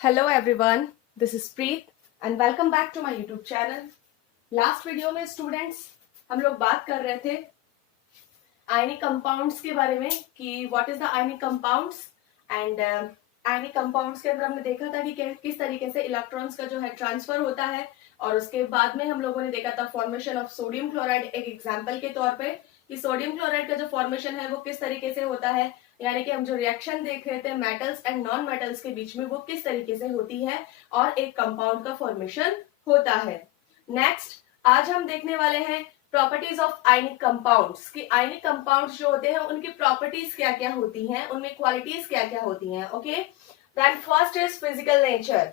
Hello everyone, this is Preet and welcome back to my YouTube channel. Last video में students हम लोग बात कर रहे थे आयनिक कंपाउंड्स के बारे में कि what is the ionic compounds and ionic compounds के अंदर हमने देखा था कि किस तरीके से इलेक्ट्रॉन्स का जो है ट्रांसफर होता है। और उसके बाद में हम लोगों ने देखा था फॉर्मेशन ऑफ सोडियम क्लोराइड एक एग्जाम्पल के तौर पे कि सोडियम क्लोराइड का जो फॉर्मेशन है वो किस तरीके से होता है, यानी कि हम जो रिएक्शन देख रहे थे मेटल्स एंड नॉन मेटल्स के बीच में वो किस तरीके से होती है और एक कंपाउंड का फॉर्मेशन होता है। नेक्स्ट आज हम देखने वाले हैं प्रॉपर्टीज ऑफ आयनिक कंपाउंड्स कि आयनिक कंपाउंड्स जो होते हैं उनकी प्रॉपर्टीज क्या क्या होती हैं, उनमें क्वालिटीज क्या क्या होती हैं। Okay, then first is physical nature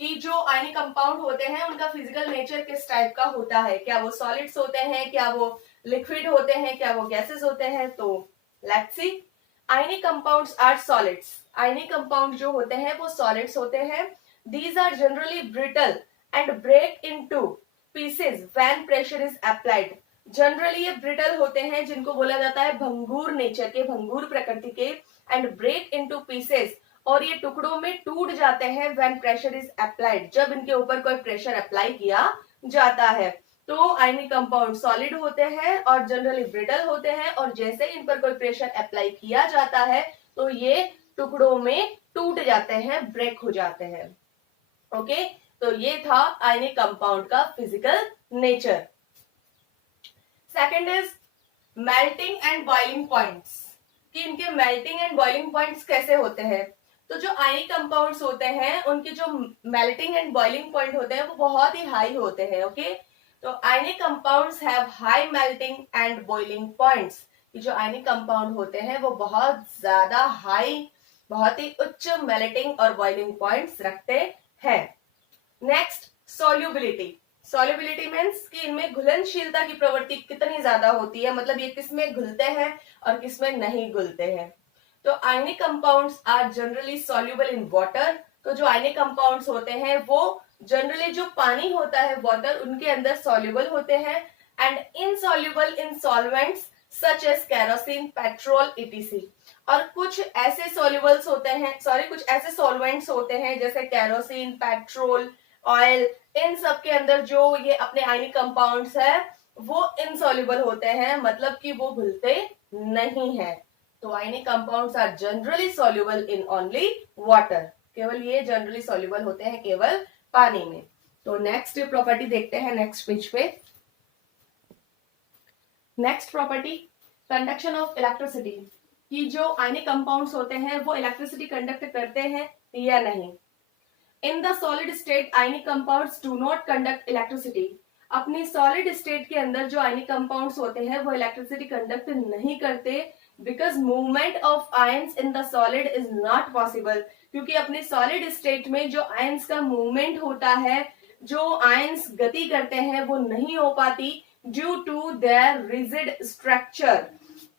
कि जो आयनिक कंपाउंड होते हैं उनका फिजिकल नेचर किस टाइप का होता है, क्या वो सॉलिड्स होते हैं, क्या वो लिक्विड होते हैं, क्या वो गैसेस होते हैं। तो let's see. Ionic compounds are solids. Ionic compound जो होते हैं वो सॉलिड्स होते हैं। These are generally brittle and break into pieces when pressure is applied. Generally ये ब्रिटल होते हैं जिनको बोला जाता है भंगुर नेचर के, भंगुर प्रकृति के, एंड ब्रेक इनटू पीसेस और ये टुकड़ों में टूट जाते हैं व्हेन प्रेशर इज अप्लाइड, जब इनके ऊपर कोई प्रेशर अप्लाई किया जाता है। तो आयनिक कंपाउंड सॉलिड होते हैं और जनरली ब्रिटल होते हैं और जैसे इन पर कोई प्रेशर अप्लाई किया जाता है तो ये टुकड़ों में टूट जाते हैं, ब्रेक हो जाते हैं। ओके, तो ये था आयनिक कंपाउंड का physical nature. Second is melting and boiling points कि इनके मेल्टिंग एंड बॉइलिंग पॉइंट्स कैसे होते हैं। तो जो आयनिक कंपाउंड्स होते हैं उनके जो मेल्टिंग एंड बॉइलिंग पॉइंट होते हैं वो बहुत ही हाई होते हैं। ओके, तो ionic compounds have high melting and boiling points कि जो आयनिक कंपाउंड होते हैं वो बहुत ज्यादा हाई, बहुत ही उच्च मेल्टिंग और बॉइलिंग पॉइंट्स रखते हैं। Next solubility. सोल्यूबिलिटी मीन्स कि इनमें घुलनशीलता की प्रवृत्ति कितनी ज्यादा होती है, मतलब ये किसमें घुलते हैं और किसमें नहीं घुलते हैं। तो ionic compounds are generally soluble in water. तो जो आयनिक कंपाउंड्स होते हैं वो जनरली जो पानी होता है वाटर उनके अंदर सॉल्युबल होते हैं and insoluble in solvents such as kerosene, petrol ETC. और कुछ ऐसे सॉल्युबल्स होते हैं, कुछ ऐसे सॉल्वेंट्स होते हैं जैसे केरोसिन, पेट्रोल, ऑयल, इन सब के अंदर जो ये अपने आयनिक कंपाउंड्स है वो इनसॉल्युबल होते हैं, मतलब कि वो घुलते नहीं है। तो ionic compounds are generally soluble in only water. केवल ये जनरली सॉल्युबल होते हैं केवल पानी में। तो नेक्स्ट प्रॉपर्टी देखते हैं नेक्स्ट पेज पे। Next property conduction of electricity कि जो आयनिक कंपाउंड्स होते हैं वो इलेक्ट्रिसिटी कंडक्ट करते हैं या नहीं। In the solid state ionic compounds do not conduct electricity. अपनी सॉलिड स्टेट के अंदर जो आयनिक कंपाउंड्स होते हैं वो इलेक्ट्रिसिटी कंडक्ट नहीं करते because movement of ions in the solid is not possible. क्योंकि अपनी सॉलिड स्टेट में जो आयंस का मूवमेंट होता है, जो आयंस गति करते हैं वो नहीं हो पाती due to their rigid structure.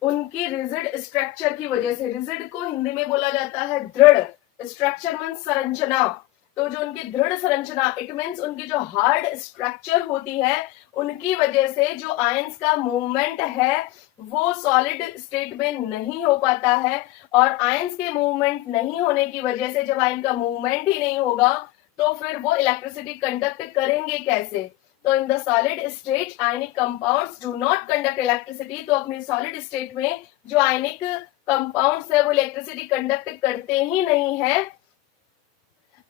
उनकी रिजिड स्ट्रक्चर की वजह से, रिजिड को हिंदी में बोला जाता है दृढ़, स्ट्रक्चर मीन्स संरचना। तो जो उनकी दृढ़ संरचना, इट मीन्स उनकी जो हार्ड स्ट्रक्चर होती है उनकी वजह से जो आयंस का मूवमेंट है वो सॉलिड स्टेट में नहीं हो पाता है। और आयंस के मूवमेंट नहीं होने की वजह से जब आयन का मूवमेंट ही नहीं होगा तो फिर वो इलेक्ट्रिसिटी कंडक्ट करेंगे कैसे। तो in the solid state ionic compounds do not conduct electricity. तो अपनी सॉलिड स्टेट में जो आयनिक कंपाउंड्स है वो इलेक्ट्रिसिटी कंडक्ट करते ही नहीं है।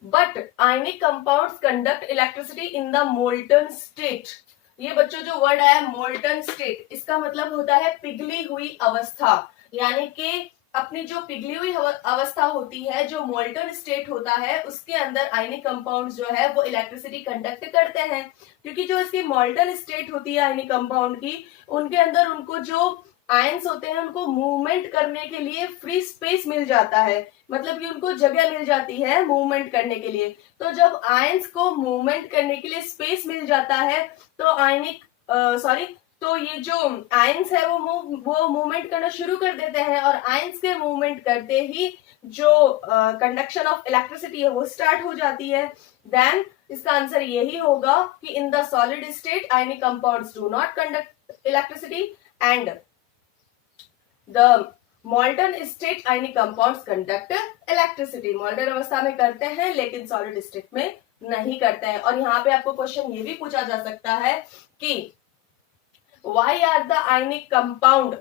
But ionic compounds conduct electricity in the molten state. ये बच्चों जो वर्ड आया मोल्टन स्टेट, इसका मतलब होता है पिघली हुई अवस्था, यानी कि अपनी जो पिघली हुई अवस्था होती है, जो मोल्टन स्टेट होता है उसके अंदर आयनिक कंपाउंड जो है वो इलेक्ट्रिसिटी कंडक्ट करते हैं। क्योंकि जो इसकी मोल्टन स्टेट होती है आयनिक कंपाउंड की, उनके अंदर उनको जो आयंस होते हैं उनको मूवमेंट करने के लिए फ्री स्पेस मिल जाता है, मतलब कि उनको जगह मिल जाती है मूवमेंट करने के लिए। तो जब आयंस को मूवमेंट करने के लिए स्पेस मिल जाता है तो तो ये जो आयंस है वो मूवमेंट करना शुरू कर देते हैं और आयंस के मूवमेंट करते ही जो कंडक्शन ऑफ इलेक्ट्रिसिटी है वो स्टार्ट हो जाती है। देन इसका आंसर यही होगा कि in the solid state ionic compounds do not conduct electricity and the मॉल्टन state ionic compounds conduct electricity, मॉल्टन अवस्था में करते हैं लेकिन सॉलिड स्टेट में नहीं करते हैं। और यहाँ पे आपको क्वेश्चन ये भी पूछा जा सकता है कि why are the ionic compound,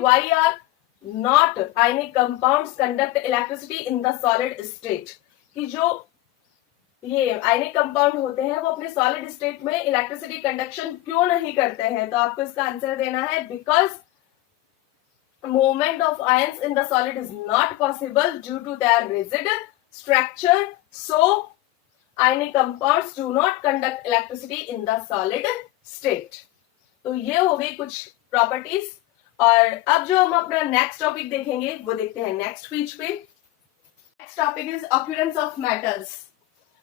why are not ionic compounds conduct electricity in the solid state, कि जो ये आयनिक कंपाउंड होते हैं वो अपने सॉलिड स्टेट में इलेक्ट्रिसिटी कंडक्शन क्यों नहीं करते हैं। तो आपको इसका आंसर देना है because movement of ions in the solid is not possible due to their rigid structure, so ionic compounds do not conduct electricity in the solid state। तो ये हो गई कुछ प्रॉपर्टीज। और अब जो हम अपना नेक्स्ट टॉपिक देखेंगे वो देखते हैं नेक्स्ट पेज पे। Next topic is occurrence of metals.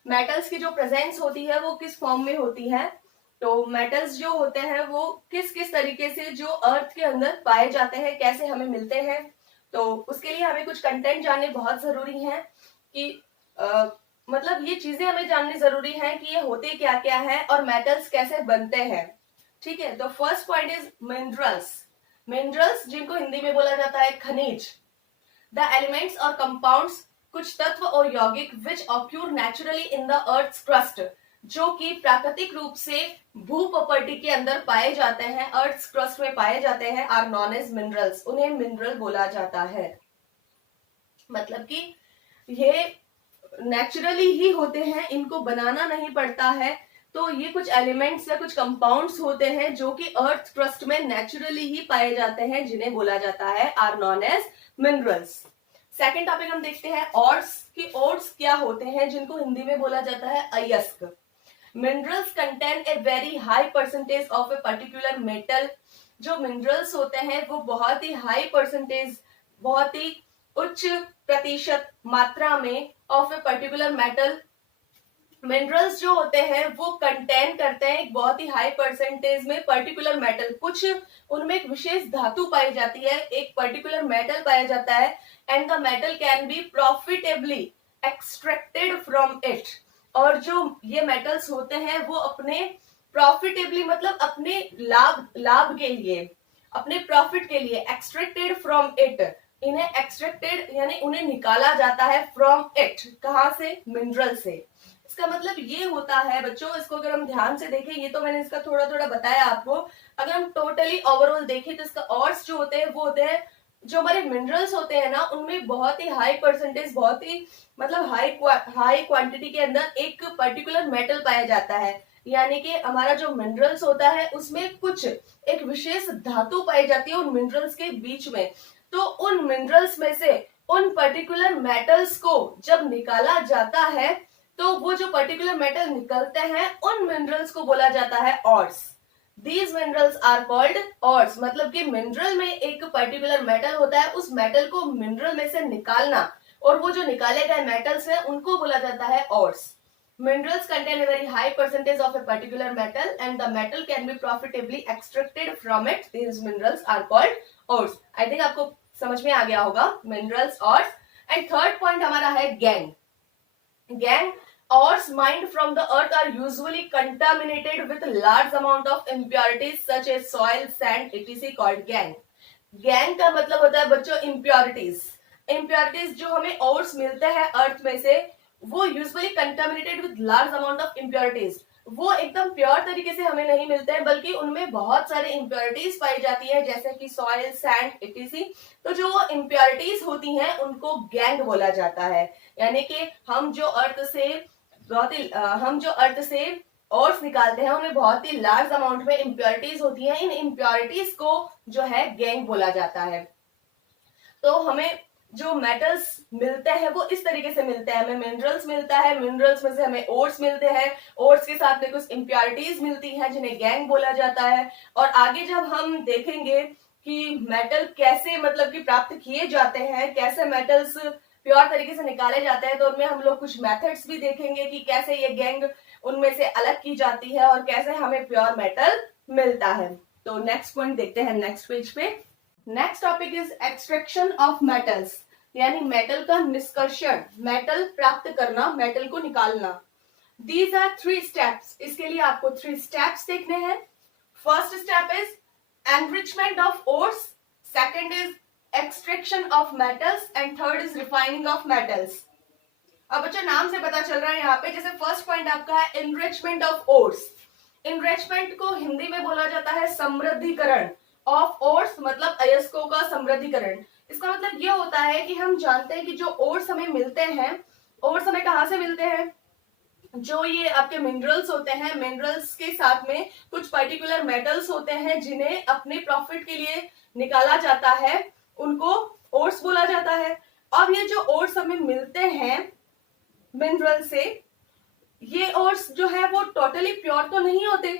Metals की जो प्रेजेंस होती है वो किस फॉर्म में होती है, तो मेटल्स जो होते हैं वो किस किस तरीके से जो अर्थ के अंदर पाए जाते हैं, कैसे हमें मिलते हैं। तो उसके लिए हमें कुछ कंटेंट जानने बहुत जरूरी है कि मतलब ये चीजें हमें जाननी जरूरी है कि ये होते क्या क्या है और मेटल्स कैसे बनते हैं। ठीक है, तो first point is minerals. Minerals जिनको हिंदी में बोला जाता है खनिज, द एलिमेंट्स और कंपाउंड्स, कुछ तत्व और यौगिक which occur naturally in the earth crust, जो कि प्राकृतिक रूप से भूप्रॉपर्टी के अंदर पाए जाते हैं, अर्थ क्रस्ट में पाए जाते हैं, आर नॉन एज मिनरल्स, उन्हें मिनरल बोला जाता है। मतलब कि ये नेचुरली ही होते हैं, इनको बनाना नहीं पड़ता है। तो ये कुछ एलिमेंट्स या कुछ कंपाउंड्स होते हैं जो कि अर्थ क्रस्ट में नेचुरली ही पाए जाते हैं, जिन्हें बोला जाता है are known as minerals. Second topic हम देखते हैं ऑर्स की ऑर्स क्या होते हैं, जिनको हिंदी में बोला जाता है अयस्क। Minerals contain a very high percentage of a particular metal. जो मिनरल्स होते हैं वो बहुत ही हाई परसेंटेज, बहुत ही उच्च प्रतिशत मात्रा में of a particular metal. Minerals जो होते हैं वो कंटेन करते हैं एक बहुत ही हाई परसेंटेज में पर्टिकुलर मेटल, कुछ उनमें एक विशेष धातु पाई जाती है, एक पर्टिकुलर मेटल पाया जाता है, and the metal can be profitably extracted from it. और जो ये मेटल्स होते हैं वो अपने प्रॉफिटेबली मतलब अपने लाभ के लिए, अपने प्रॉफिट के लिए, एक्सट्रैक्टेड फ्रॉम इट, इन्हें एक्सट्रैक्टेड यानी उन्हें निकाला जाता है फ्रॉम इट, कहां से, मिनरल से। इसका मतलब ये होता है बच्चों, इसको अगर हम ध्यान से देखें, ये तो मैंने इसका थोड़ा थोड़ा बताया आपको, अगर हम टोटली ओवरऑल देखें तो इसका ऑर्स जो होते हैं वो होते हैं जो हमारे मिनरल्स होते हैं ना, उनमें बहुत ही हाई परसेंटेज, बहुत ही मतलब हाई क्वांटिटी के अंदर एक पर्टिकुलर मेटल पाया जाता है। यानी कि हमारा जो मिनरल्स होता है उसमें कुछ एक विशेष धातु पाई जाती है उन मिनरल्स के बीच में। तो उन मिनरल्स में से उन पर्टिकुलर मेटल्स को जब निकाला जाता है तो वो जो पर्टिकुलर मेटल निकलते हैं उन मिनरल्स को बोला जाता है ऑर्स। These minerals are called ores, मतलब कि मिनरल में एक पर्टिकुलर मेटल होता है, उस मेटल को मिनरल में से निकालना और वो जो निकाले गए मेटल्स हैं उनको बोला जाता है ऑर्स। Minerals contain a very high percentage of a particular metal and the metal can be profitably extracted from it. These minerals are called ores. I think आपको समझ में आ गया होगा minerals, ores. And third point हमारा है gang. Gang, ores mined from the earth are usually contaminated with large amount of impurities such as soil, sand, etc. called gang. Gang का मतलब होता है बच्चों impurities. Impurities जो हमें ores मिलते हैं अर्थ में से वो usually contaminated with large amount of impurities, वो एकदम प्योर तरीके से हमें नहीं मिलते हैं, बल्कि उनमें बहुत सारे इम्प्योरिटीज पाई जाती है जैसे कि सॉइल, सैंड, एटीसी। तो जो वो इम्प्योरिटीज होती हैं उनको गैंग बोला जाता है। यानी कि हम जो अर्थ से ऑर्स निकालते हैं उनमें बहुत ही लार्ज अमाउंट में इम्प्योरिटीज होती हैं, इन इम्प्योरिटीज को जो है गैंग बोला जाता है। तो हमें जो मेटल्स मिलते हैं वो इस तरीके से मिलते हैं, हमें मिनरल्स मिलता है, मिनरल्स में से हमें ओर्स मिलते हैं, ओर्स के साथ में कुछ इम्प्योरिटीज मिलती हैं जिन्हें गैंग बोला जाता है। और आगे जब हम देखेंगे कि मेटल कैसे मतलब कि प्राप्त किए जाते हैं, कैसे मेटल्स प्योर तरीके से निकाले जाते हैं, तो उनमें हम लोग कुछ मेथड्स भी देखेंगे कि कैसे ये गैंग उनमें से अलग की जाती है और कैसे हमें प्योर मेटल मिलता है। तो नेक्स्ट पॉइंट देखते हैं नेक्स्ट पेज पे। Next topic is extraction of metals, यानी मेटल का निष्कर्षण, मेटल प्राप्त करना, मेटल को निकालना। दीज आर 3 स्टेप्स, इसके लिए आपको 3 स्टेप्स देखने हैं। First step is enrichment of ores, second is extraction of metals and third is refining of metals. अब बच्चों नाम से पता चल रहा है यहाँ पे, जैसे फर्स्ट पॉइंट आपका है इनरिचमेंट ऑफ ओर्स। इनरिचमेंट को हिंदी में बोला जाता है समृद्धिकरण ऑफ ओर्स, मतलब अयस्कों का समृद्धिकरण। इसका मतलब ये होता है कि हम जानते हैं कि जो ओर्स हमें मिलते हैं, ओर्स हमें कहाँ से मिलते हैं, जो ये आपके मिनरल्स होते हैं, मिनरल्स के साथ में कुछ पर्टिकुलर मेटल्स होते हैं जिन्हें अपने प्रॉफिट के लिए निकाला जाता है, उनको ओर्स बोला जाता है। अब ये जो ओर्स हमें मिलते हैं मिनरल से, ये ओर्स जो है वो टोटली प्योर तो नहीं होते,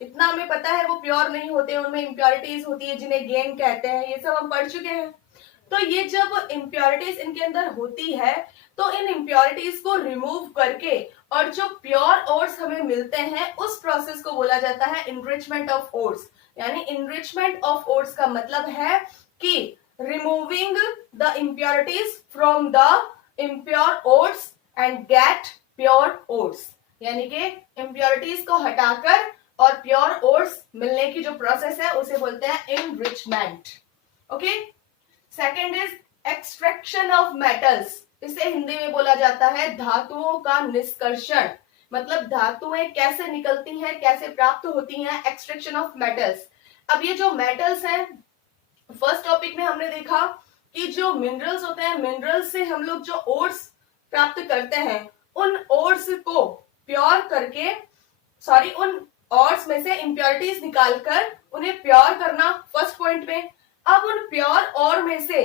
इतना हमें पता है, वो प्योर नहीं होते, उनमें इम्प्योरिटीज होती है जिन्हें गैंग कहते हैं, ये सब हम पढ़ चुके हैं। तो ये जब इम्प्योरिटीज इनके अंदर होती है तो इन इम्प्योरिटीज को रिमूव करके और जो प्योर ओर्स हमें मिलते हैं उस प्रोसेस को बोला जाता है इनरिचमेंट ऑफ ओर्स। यानी इनरिचमेंट ऑफ ओर्स का मतलब है कि removing the impurities from the impure ores and get pure ores, यानी कि इम्प्योरिटीज को हटाकर और प्योर ओर्स मिलने की जो प्रोसेस है उसे बोलते हैं enrichment. Okay, second is extraction of metals. इसे हिंदी में बोला जाता है धातुओं का निष्कर्षण, मतलब धातुएं कैसे निकलती हैं, कैसे प्राप्त होती हैं, एक्सट्रैक्शन ऑफ मेटल्स। अब ये जो मेटल्स हैं, फर्स्ट टॉपिक में हमने देखा कि जो मिनरल्स होते हैं, मिनरल्स से हम लोग जो ओर्स प्राप्त करते हैं, उन ओर्स को प्योर करके, सॉरी, उन ओर्स में से इंप्योरिटीज निकालकर उन्हें प्योर करना फर्स्ट पॉइंट में। अब उन प्योर ओर में से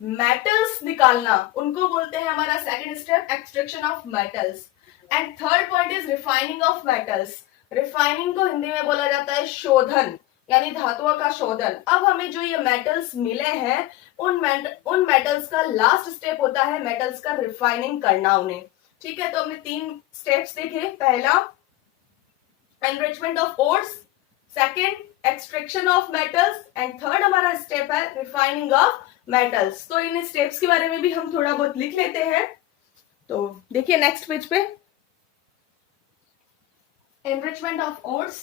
मेटल्स निकालना, उनको बोलते हैं हमारा second step extraction of metals. And third point is refining of metals. Refining को हिंदी में बोला जाता है शोधन, यानी धातुओं का शोधन। अब हमें जो ये मेटल्स मिले हैं, उन मेटल्स का लास्ट स्टेप होता है मेटल्स का रिफाइनिंग करना उन्हें। ठीक है, तो हमने 3 स्टेप्स देखे। पहला enrichment of ores, second extraction of metals and third हमारा स्टेप है रिफाइनिंग ऑफ मेटल्स। तो इन स्टेप्स के बारे में भी हम थोड़ा बहुत लिख लेते हैं। तो देखिए नेक्स्ट पेज पे एनरिचमेंट ऑफ ओर्स,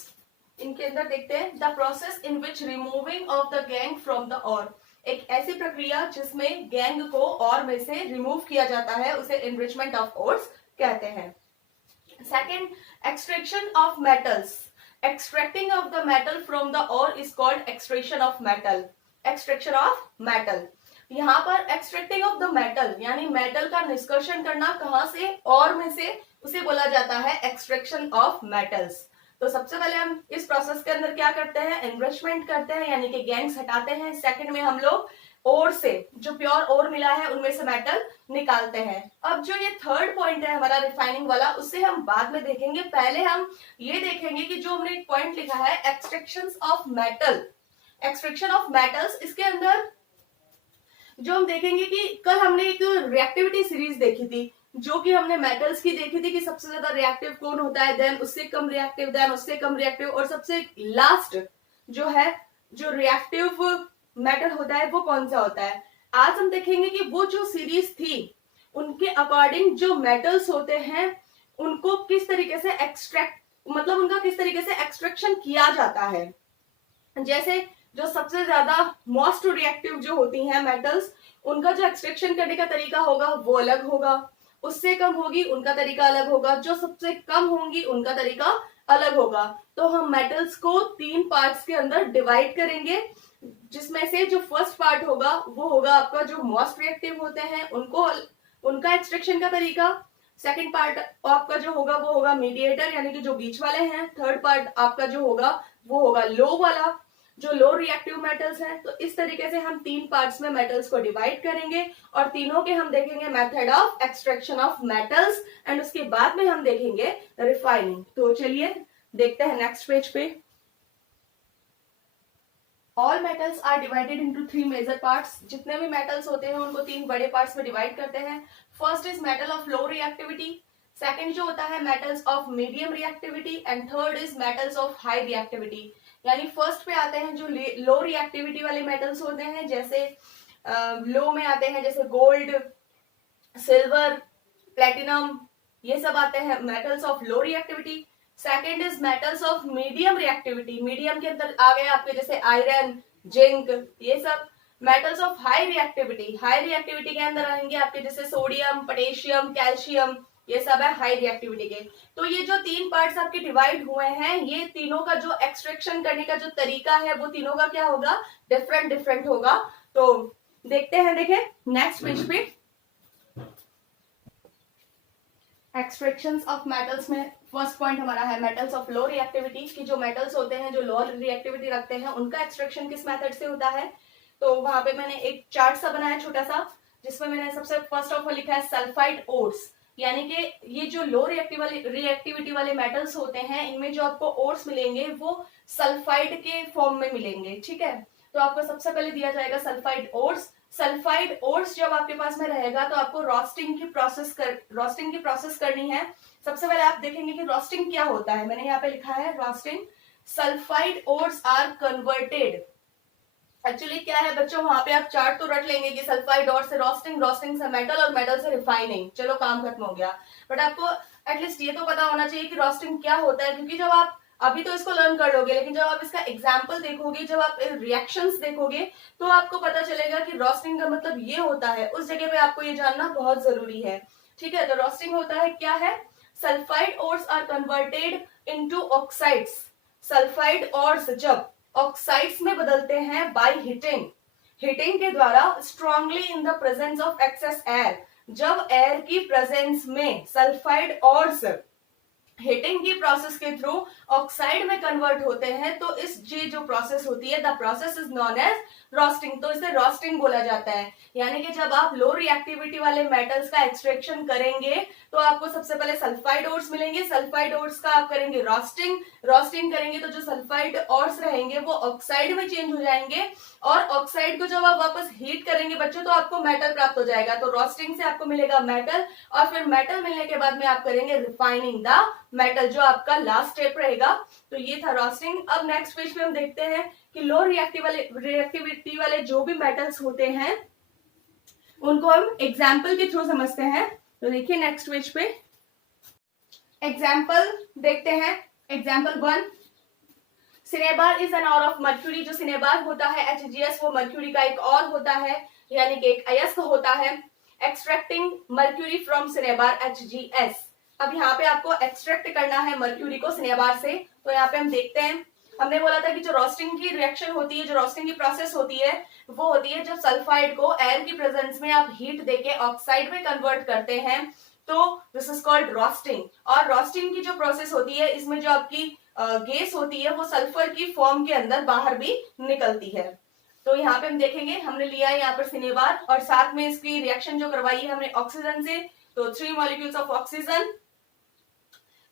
इनके अंदर देखते हैं the process in which removing of the gangue from the ore. एक ऐसी प्रक्रिया जिसमें गैंग को और में से रिमूव किया जाता है, उसे एनरिचमेंट ऑफ ओर्स कहते हैं। Second, extraction of metals. Extracting of the metal from the ore is called extraction of metal. Extraction of metal, यहाँ पर एक्सट्रैक्टिंग ऑफ द मेटल यानी मेटल का निष्कर्षण करना, कहां से, और में से, उसे बोला जाता है एक्सट्रैक्शन ऑफ मेटल्स। तो सबसे पहले हम इस प्रोसेस के अंदर क्या करते हैं, एनरिचमेंट करते हैं, यानी कि गैंग्स हटाते हैं। सेकंड में हम लोग ओर से, जो प्योर ओर मिला है, उनमें से मेटल निकालते हैं। अब जो ये थर्ड पॉइंट है हमारा रिफाइनिंग वाला, उससे हम बाद में देखेंगे। पहले हम ये देखेंगे कि जो हमने एक पॉइंट लिखा है extraction of metal, extraction of metals, इसके अंदर जो हम देखेंगे कि कल हमने एक रिएक्टिविटी सीरीज देखी थी, जो कि हमने मेटल्स की देखी थी कि सबसे ज्यादा रिएक्टिव कौन होता है, देन उससे कम रिएक्टिव, देन उससे कम रिएक्टिव, और सबसे लास्ट जो है, जो रिएक्टिव मेटल होता है, वो कौन सा होता है। आज हम देखेंगे कि वो जो सीरीज थी, उनके अकॉर्डिंग जो मेटल्स होते हैं उनको किस तरीके से एक्सट्रैक्ट, मतलब उनका किस तरीके से एक्सट्रैक्शन किया जाता है। जैसे जो सबसे ज्यादा मोस्ट रिएक्टिव जो होती हैं मेटल्स, उनका जो एक्सट्रैक्शन करने का तरीका होगा वो अलग होगा, उससे कम होगी उनका तरीका अलग होगा, जो सबसे कम होंगी उनका तरीका अलग होगा। तो हम मेटल्स को 3 पार्ट्स के अंदर डिवाइड करेंगे, जिसमें से जो फर्स्ट पार्ट होगा वो होगा आपका जो मोस्ट रिएक्टिव होते हैं उनको, उनका एक्सट्रैक्शन का तरीका। सेकंड पार्ट आपका जो होगा वो होगा मीडिएटर, यानी कि जो बीच वाले हैं। थर्ड पार्ट आपका जो होगा वो होगा लो वाला, जो लो रिएक्टिव मेटल्स हैं। तो इस तरीके से हम 3 पार्ट्स में मेटल्स को डिवाइड करेंगे और तीनों के हम देखेंगे method of extraction of metals, and उसके बाद में हम देखेंगे रिफाइनिंग। तो चलिए देखते हैं नेक्स्ट पेज पे। All metals are divided into 3 major parts. जितने भी मेटल्स होते हैं उनको 3 बड़े पार्ट्स में डिवाइड करते हैं। First is metal of low reactivity, second जो होता है metals of medium reactivity, and third is metals of high reactivity. यानी फर्स्ट पे आते हैं जो लो रिएक्टिविटी वाले मेटल्स होते हैं, जैसे लो में आते हैं जैसे गोल्ड, सिल्वर, प्लेटिनम, ये सब आते हैं metals of low reactivity. Second is metals of medium reactivity, medium के अंदर आ गए आपके जैसे आयरन, जिंक, ये सब। मेटल्स ऑफ हाई रिएक्टिविटी के अंदर आएंगे आपके जैसे सोडियम, पोटेशियम, कैल्शियम, ये सब है हाई रिएक्टिविटी के। तो ये जो तीन पार्ट्स आपके डिवाइड हुए हैं, ये तीनों का जो एक्सट्रैक्शन करने का जो तरीका है वो तीनों का क्या होगा, डिफरेंट डिफरेंट होगा। तो देखते हैं, देखें नेक्स्ट पेज पे एक्सट्रैक्शंस ऑफ मेटल्स में फर्स्ट पॉइंट हमारा है मेटल्स ऑफ लो रिएक्टिविटी, कि जो मेटल्स होते हैं जो लो रिएक्टिविटी रखते हैं उनका एक्सट्रैक्शन किस मेथड से होता है। तो वहां पे मैंने एक चार्ट सा बनाया छोटा सा, जिसमें मैंने सबसे फर्स्ट ऑफ ऑल लिखा है सल्फाइड ओर्स, यानी कि ये जो लो रिएक्टिविटी वाले मेटल्स होते हैं इनमें जो आपको ओर्स मिलेंगे वो सल्फाइड के फॉर्म में मिलेंगे, ठीक है। तो आपको सबसे पहले दिया जाएगा सल्फाइड ओर्स। सल्फाइड ओर्स जब आपके पास में रहेगा तो आपको रोस्टिंग की प्रोसेस करनी है। सबसे पहले आप देखेंगे कि रोस्टिंग क्या होता है, मैंने यहाँ पे लिखा है roasting. Sulphide ores are converted, actually क्या है बच्चों, वहां पे आप चार्ट तो रट लेंगे कि सल्फाइड ओर से रोस्टिंग से मेटल और मेटल से रिफाइनिंग, चलो काम खत्म हो गया। बट आपको एटलीस्ट ये तो पता होना चाहिए कि रोस्टिंग क्या होता है, क्योंकि जब आप अभी तो इसको लर्न कर लोगे, लेकिन जब आप इसका एग्जाम्पल देखोगे, जब आप रिएक्शंस देखोगे तो आपको पता चलेगा कि रोस्टिंग का मतलब ये होता है। उस जगह पे आपको ये जानना बहुत जरूरी है, ठीक है। तो रोस्टिंग होता है क्या है, sulphide ores are converted into oxides. Sulphide ores जब ऑक्साइड्स में बदलते हैं बाय हीटिंग के द्वारा, strongly in the presence of excess air, जब एयर की प्रेजेंस में सल्फाइड ओर्स हीटिंग की प्रोसेस के थ्रू ऑक्साइड में कन्वर्ट होते हैं, तो इस ये जो प्रोसेस होती है the process is known as roasting. तो इसे रोस्टिंग बोला जाता है। यानी कि जब आप लो रिएक्टिविटी वाले मेटल्स का एक्सट्रैक्शन करेंगे तो आपको सबसे पहले सल्फाइड ओर्स मिलेंगे, सल्फाइड ओर्स का आप करेंगे रोस्टिंग करेंगे तो जो सल्फाइड ओर्स रहेंगे वो ऑक्साइड में चेंज हो जाएंगे, और ऑक्साइड को जब आप वापस हीट करेंगे बच्चों तो आपको मेटल प्राप्त हो जाएगा। तो रोस्टिंग से आपको मिलेगा मेटल, और फिर मेटल मिलने के बाद में आप करेंगे रिफाइनिंग द मेटल, जो आपका लास्ट स्टेप रहेगा। तो ये था रोस्टिंग। अब नेक्स्ट पेज पे हम देखते हैं कि लो रिएक्टिविटी वाले जो भी मेटल्स होते हैं उनको हम एग्जाम्पल के थ्रू समझते हैं। तो देखिए नेक्स्ट पेज पे एग्जाम्पल देखते हैं। Example 1, cinnabar is an or of mercury. जो सिनेबार होता है HGS वो मर्क्यूरी का एक और होता है, यानी कि एक अयस्क होता है। Extracting mercury from cinnabar HGS। अब यहाँ पे आपको एक्सट्रैक्ट करना है मर्क्यूरी को सिनेबार से। तो यहाँ पे हम देखते हैं, हमने बोला था कि जो रोस्टिंग की रिएक्शन होती है, जो रोस्टिंग की प्रोसेस होती है वो होती है जब सल्फाइड को एयर की प्रेजेंस में आप हीट देके ऑक्साइड में कन्वर्ट करते हैं, तो दिस इज कॉल्ड रोस्टिंग। और रोस्टिंग की जो प्रोसेस होती है इसमें जो आपकी गैस होती है वो सल्फर की फॉर्म के अंदर बाहर भी निकलती है। तो यहाँ पे हम देखेंगे, हमने लिया है यहाँ पर सिनेबार और साथ में इसकी रिएक्शन जो करवाई है हमने ऑक्सीजन से, तो 3 मॉलिक्यूल्स ऑफ ऑक्सीजन।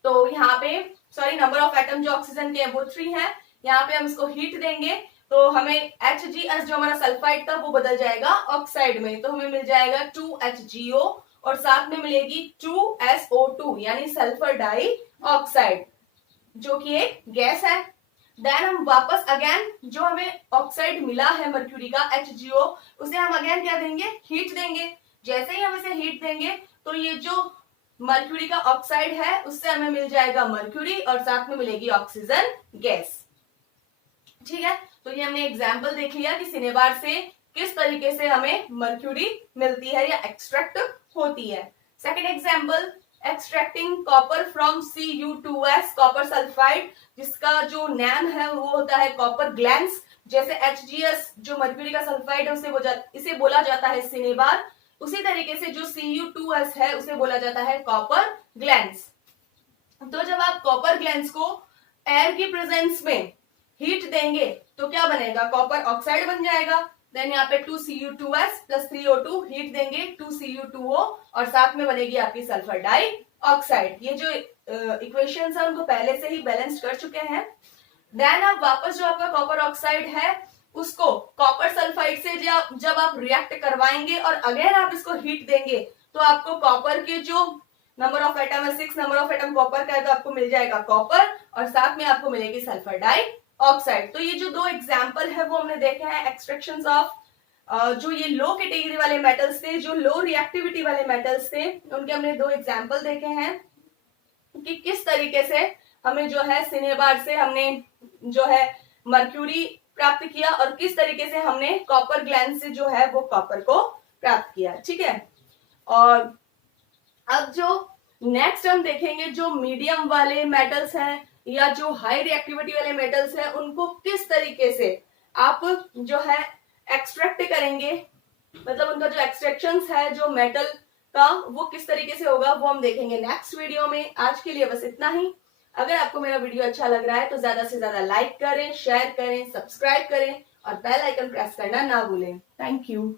तो यहाँ पे नंबर ऑफ एटम जो ऑक्सीजन के हैं वो 3 है। यहाँ पे हम इसको हीट देंगे तो हमें HGS जो हमारा सल्फाइड था वो बदल जाएगा ऑक्साइड में, तो हमें मिल जाएगा 2HGO और साथ में मिलेगी 2SO2 यानी सल्फर डाई ऑक्साइड, जो कि एक गैस है। देन हम वापस अगेन जो हमें ऑक्साइड मिला है मर्क्यूरी का HGO, उसे हम अगेन क्या देंगे, हीट देंगे। जैसे ही हम इसे हीट देंगे तो ये जो मर्क्यूरी का ऑक्साइड है उससे हमें मिल जाएगा मर्क्यूरी और साथ में मिलेगी ऑक्सीजन गैस, ठीक है। तो ये हमने एग्जाम्पल देख लिया कि सिनेबार से किस तरीके से हमें मर्क्यूरी मिलती है या एक्सट्रैक्ट होती है। Second example, extracting copper from Cu2S copper sulphide, जिसका जो नेम है वो होता है कॉपर ग्लैंस। जैसे HGS जो मर्क्यूरी का सल्फाइड है इसे बोला जाता है सिनेबार, उसी तरीके से जो Cu2S है उसे बोला जाता है कॉपर ग्लैंस। तो जब आप कॉपर ग्लैंस को एयर की प्रेजेंस में हीट देंगे तो क्या बनेगा, कॉपर ऑक्साइड बन जाएगा। देन यहाँ पे 2Cu2S प्लस 3O2 हीट देंगे 2Cu2O और साथ में बनेगी आपकी सल्फर डाई ऑक्साइड। ये जो इक्वेशंस है उनको पहले से ही बैलेंस कर चुके हैं। देन आप वापस जो आपका कॉपर ऑक्साइड है उसको कॉपर सल्फाइड से जब आप रिएक्ट करवाएंगे और अगर आप इसको हीट देंगे तो आपको कॉपर के जो नंबर ऑफ एटम है 6 नंबर ऑफ एटम कॉपर का है, तो आपको मिल जाएगा कॉपर और साथ में आपको मिलेगी सल्फर डाई ऑक्साइड। तो ये जो 2 एग्जाम्पल है वो हमने देखे हैं एक्सट्रैक्शंस ऑफ जो ये लो कैटेगरी वाले मेटल्स थे, जो लो रिएक्टिविटी वाले मेटल्स थे, उनके हमने 2 एग्जाम्पल देखे हैं कि किस तरीके से हमें जो है सिनेबार से हमने जो है मर्क्यूरी प्राप्त किया और किस तरीके से हमने कॉपर ग्लैंड से जो है वो कॉपर को प्राप्त किया। ठीक है, और अब जो नेक्स्ट हम देखेंगे जो मीडियम वाले मेटल्स हैं या जो हाई रिएक्टिविटी वाले मेटल्स हैं उनको किस तरीके से आप जो है एक्सट्रैक्ट करेंगे, मतलब उनका जो एक्सट्रैक्शन है जो मेटल का वो किस तरीके से होगा वो हम देखेंगे नेक्स्ट वीडियो में। आज के लिए बस इतना ही। अगर आपको मेरा वीडियो अच्छा लग रहा है तो ज्यादा से ज्यादा लाइक करें, शेयर करें, सब्सक्राइब करें और बेल आइकन प्रेस करना ना भूलें। Thank you.